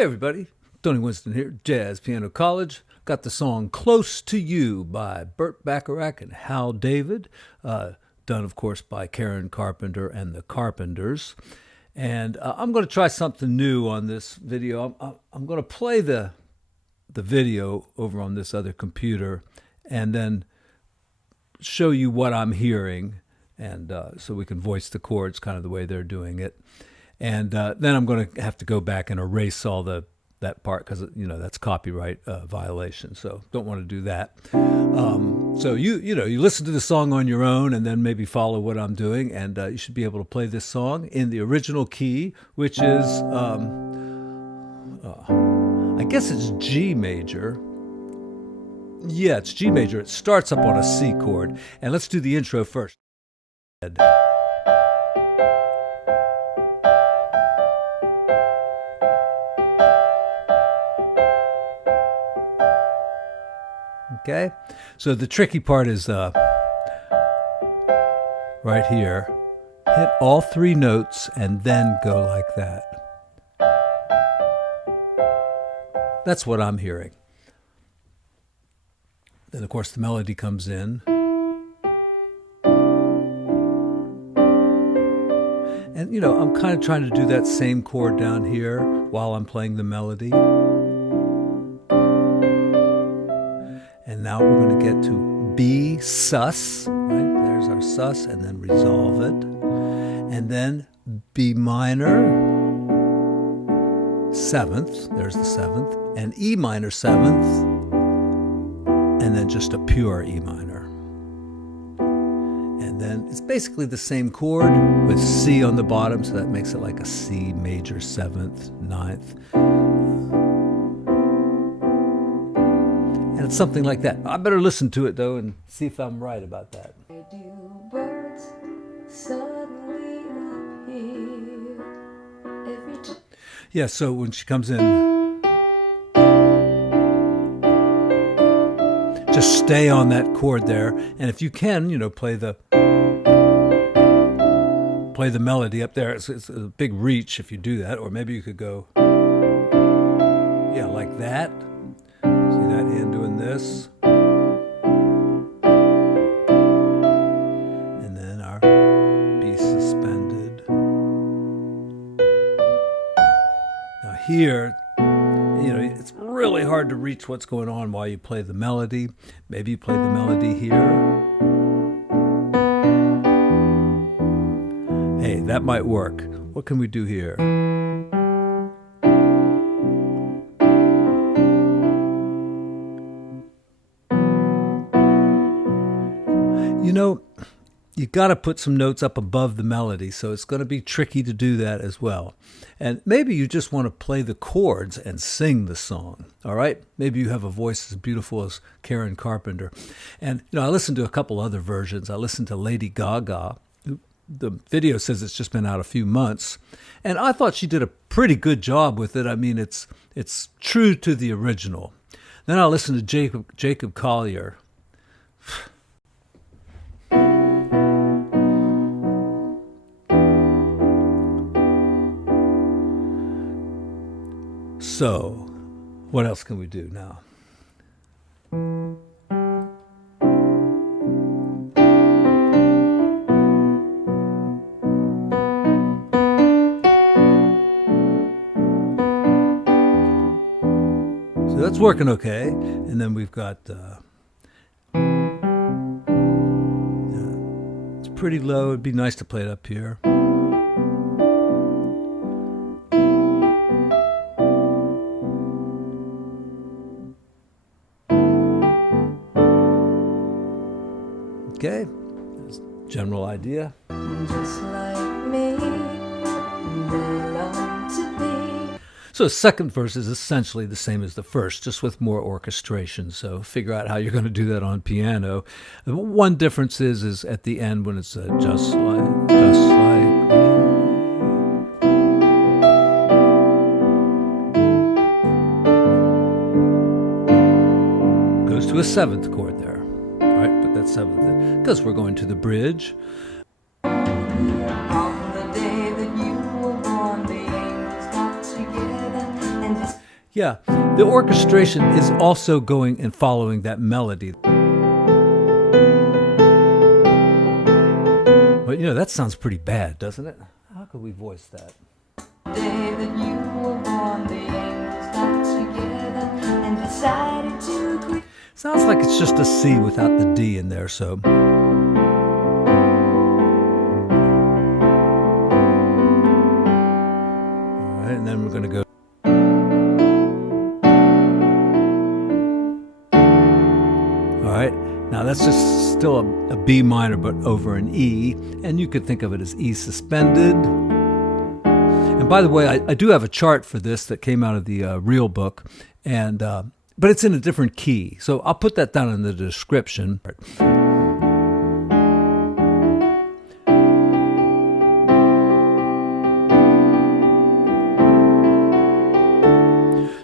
Hey everybody, Tony Winston here, Jazz Piano College. Got the song Close to You by Burt, Bacharach, and Hal David, done of course by Karen Carpenter and the Carpenters. And I'm going to try something new on this video. I'm going to play the video over on this other computer and then show you what I'm hearing, and so we can voice the chords kind of the way they're doing it. And then I'm going to have to go back and erase all that part because that's copyright violation. So don't want to do that. So you listen to the song on your own and then maybe follow what I'm doing, and you should be able to play this song in the original key, which is I guess it's G major. Yeah, it's G major. It starts up on a C chord, and let's do the intro first. Okay, so the tricky part is right here. Hit all three notes and then go like that. That's what I'm hearing. Then, of course, the melody comes in. And, I'm kind of trying to do that same chord down here while I'm playing the melody. And now we're going to get to B sus, right? There's our sus, and then resolve it. And then B minor, seventh, there's the seventh, and E minor seventh, and then just a pure E minor. And then it's basically the same chord with C on the bottom, so that makes it like a C major seventh, ninth. And it's something like that. I better listen to it, though, and see if I'm right about that. Where do birds suddenly appear every time? Yeah, so when she comes in, just stay on that chord there. And if you can, play the melody up there. It's a big reach if you do that. Or maybe you could go, yeah, like that. See that hand doing this. And then our B suspended. Now here, it's really hard to reach what's going on while you play the melody. Maybe you play the melody here. Hey, that might work. What can we do here? You got to put some notes up above the melody, so it's going to be tricky to do that as well. And maybe you just want to play the chords and sing the song, all right? Maybe you have a voice as beautiful as Karen Carpenter. And, I listened to a couple other versions. I listened to Lady Gaga. The video says it's just been out a few months, and I thought she did a pretty good job with it. I mean, it's true to the original. Then I listened to Jacob Collier. So, what else can we do now? So that's working okay. And then we've got, it's pretty low. It'd be nice to play it up here. Okay, that's a general idea. Just like me, they long to be. So the second verse is essentially the same as the first, just with more orchestration. So figure out how you're going to do that on piano. One difference is at the end when it's just like me. Goes to a seventh chord there. That seventh, because we're going to the bridge. On the day that you were born, the angels got together and this. Yeah, the orchestration is also going and following that melody. But you know, that sounds pretty bad, doesn't it? How could we voice that? Day that you were born, the angels got together and decided to create. Sounds like it's just a C without the D in there, so. All right, and then we're going to go. All right, now that's just still a B minor, but over an E, and you could think of it as E suspended. And by the way, I do have a chart for this that came out of the real book, and but it's in a different key, so I'll put that down in the description.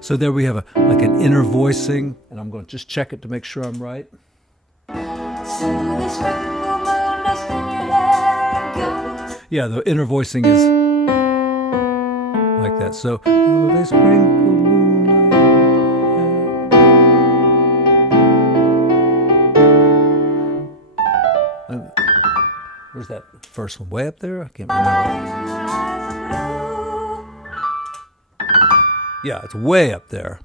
So there we have like an inner voicing, and I'm going to just check it to make sure I'm right. Yeah, the inner voicing is like that. So they sprinkle moonlight. Where's that first one? Way up there? I can't remember. Yeah, it's way up there.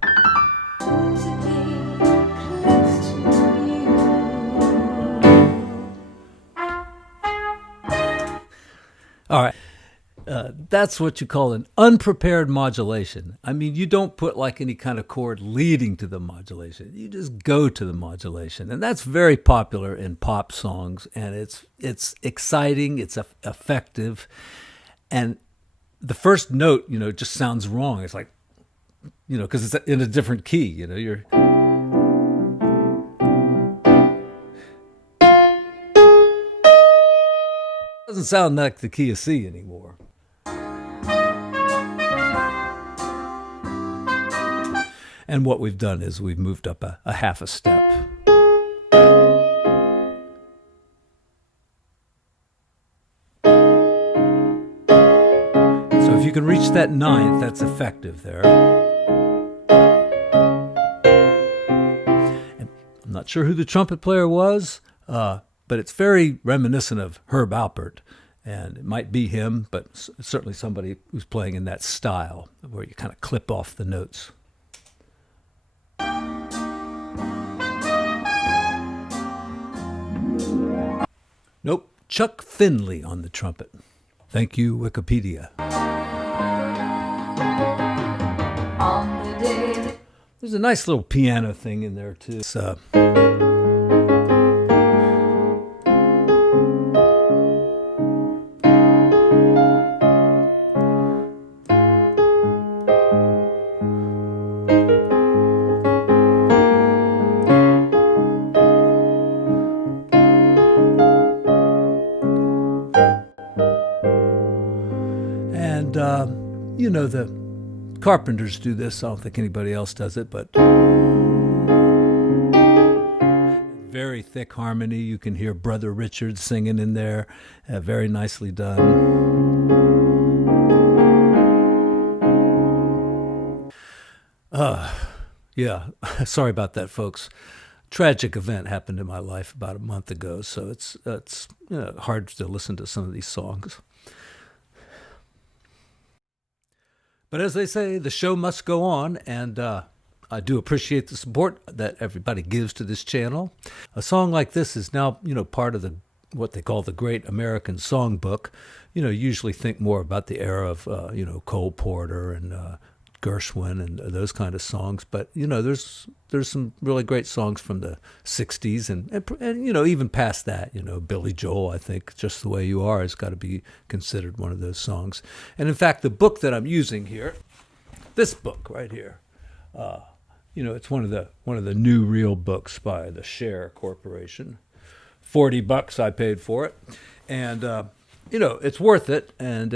All right. That's what you call an unprepared modulation. I mean, you don't put like any kind of chord leading to the modulation. You just go to the modulation. And that's very popular in pop songs. And it's exciting. It's effective. And the first note, you know, just sounds wrong. It's like, you know, because it's in a different key, you know, you're. Doesn't sound like the key of C anymore. And what we've done is we've moved up a half a step. So if you can reach that ninth, that's effective there. And I'm not sure who the trumpet player was, but it's very reminiscent of Herb Alpert. And it might be him, but certainly somebody who's playing in that style where you kind of clip off the notes. Nope, Chuck Finley on the trumpet. Thank you, Wikipedia. There's a nice little piano thing in there, too. It's, you know, the Carpenters do this. I don't think anybody else does it, but very thick harmony. You can hear Brother Richard singing in there. Very nicely done. Yeah, sorry about that, folks. Tragic event happened in my life about a month ago, so it's you know, hard to listen to some of these songs. But as they say, the show must go on, and I do appreciate the support that everybody gives to this channel. A song like this is now, you know, part of what they call the Great American Songbook. You know, usually think more about the era of, you know, Cole Porter and Gershwin and those kind of songs. But, you know, there's some really great songs from the 60s and, you know, even past that, you know, Billy Joel, I think, Just the Way You Are has got to be considered one of those songs. And in fact, the book that I'm using here, this book right here, you know, it's one of the new real books by the Share Corporation. $40 I paid for it. And, you know, it's worth it, and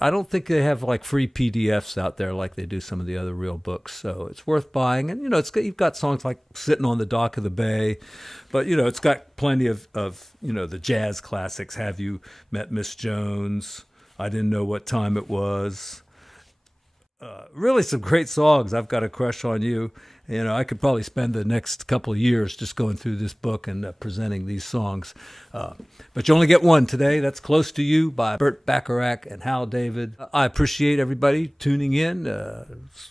I don't think they have like free PDFs out there like they do some of the other real books, so it's worth buying. And, you know, you've got songs like Sitting on the Dock of the Bay, but, you know, it's got plenty of you know, the jazz classics, Have You Met Miss Jones, I Didn't Know What Time It Was, Really some great songs. I've got a crush on you. You know, I could probably spend the next couple of years just going through this book and presenting these songs. But you only get one today. That's Close to You by Burt Bacharach and Hal David. I appreciate everybody tuning in.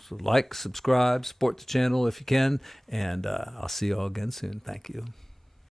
Like, subscribe, support the channel if you can. And I'll see you all again soon. Thank you.